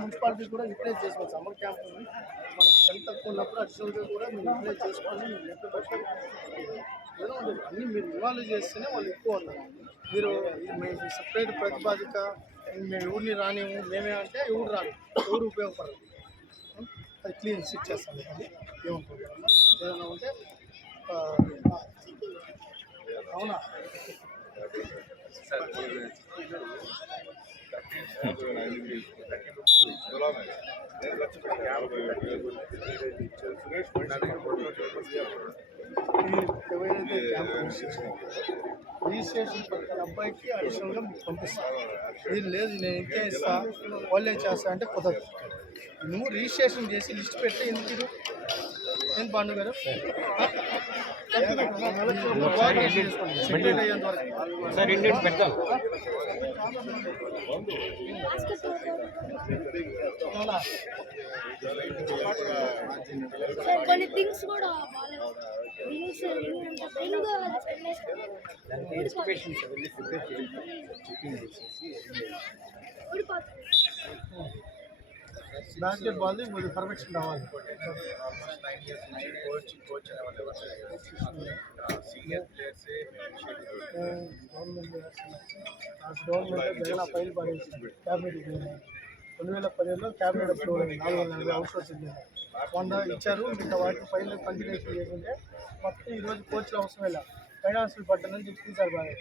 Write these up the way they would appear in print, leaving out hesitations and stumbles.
Municipality కూడా utilise చేసుకోవచ్చు. Summer camp ఉంది, మనకి స్ట్రెంత్ తక్కువ ఉన్నప్పుడు అడిషనల్గా కూడా మీరు యూటిలైజ్ చేసుకొని అన్నీ మీరు ఇన్వాల్వ్ చేస్తేనే వాళ్ళు ఎక్కువ ఉన్నారు. మీరు మేము సపరేట్ ప్రతిపాదిక మేము ఎవరిని రానివ్వము మేమే అంటే ఎవరు రాదు, ఎవరు ఉపయోగపడదు. అది క్లీన్ సిట్ చేస్తాను. ఏమనుకోండి ఏదైనా ఉంటే అవునా ఎవరైతే క్యాంప్ రిజిస్ట్రేషన్ ప్రతి అబ్బాయికి అడిషనల్గా మీకు పంపిస్తాను. మీరు లేదు నేను ఇంకే ఇస్తా వాళ్ళే చేస్తా అంటే కుదరదు. నువ్వు రిజిస్ట్రేషన్ చేసి లిస్ట్ పెట్టి ఎందుకు ఇది నేను పండు గారు సెపరేట్ అయ్యేంత వరకు కొన్ని థింగ్స్ కూడా బాస్కెట్ బాల్ కొద్దిగా పర్ఫెక్షన్ కావాలి. గవర్నమెంట్ జగన్ ఫైల్ పడేసి క్యాబినెట్ 2017లో క్యాబినెట్ అప్రూవ్ 440 అవుట్ సోర్సింగ్ 100 ఇచ్చారు. మిగతా వాటి ఫైల్ కంటిన్యూషన్ చేసుకుంటే మొత్తం ఈరోజు కోచ్లు అవసరం ఇలా ఫైనాన్షియల్ పట్టణం చెప్పి తీశారు. బాగా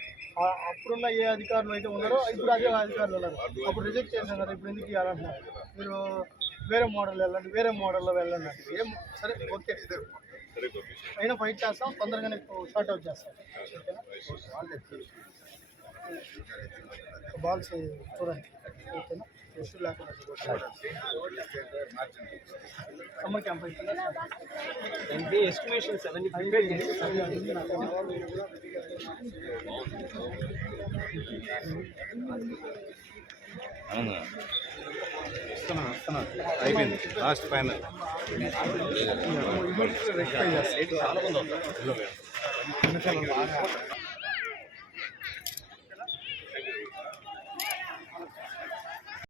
అప్పుడున్న ఏ అధికారులు అయితే ఉన్నారో ఇప్పుడు అదే అధికారులు ఉన్నారు. అప్పుడు రిజెక్ట్ చేస్తున్నారు, ఇప్పుడు ఎందుకు ఇవ్వాలంటున్నారు. మీరు వేరే మోడల్ వెళ్ళండి, వేరే మోడల్లో వెళ్ళండి. ఏం సరే ఓకే అయినా ఫైట్ చేస్తాం, తొందరగానే షార్ట్ అవుట్ చేస్తాం. ఓకేనా బాల్స్ చూడండి ఓకేనా ఎస్టు లేకుండా సమ్మర్ క్యాంప్ అయితే ఎస్టిమేషన్ 70 అయిపోయింది లాస్ట్ ఫైనల్. రెక్టిఫై చేస్తాం.